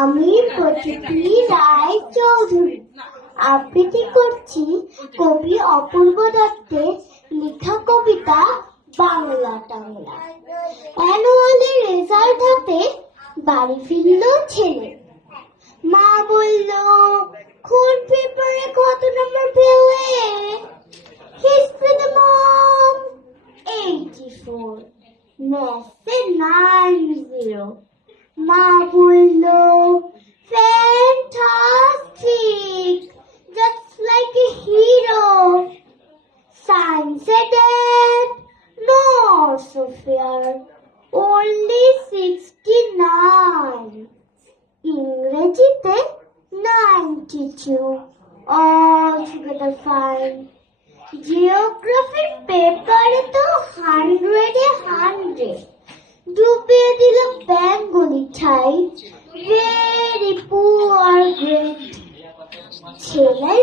আমি প্রকৃতি রায় চৌধুরী আবৃত্তি করছি কবি অপূর্ব দত্তের লেখা কবিতা বাংলা টাংলা। অ্যানুয়ালি রেজাল্ট হাতে বাড়ি ফিরল ছেলে। মা বলল, কোন পেপারে কত নম্বর পেলে? হিস্ট্রি the mom 84, ম্যাথে 90। মা বলল, fantastic, just like a hero. Science dad, not so fair, only 69. ইংরেজিতে 92, altogether fine. জিওগ্রাফির পেপারে তো 100-এ 100, ডুবিয়ে দিল বেঙ্গলি ঠাই, ভেরি পুয়ার গ্রেড। ছেলের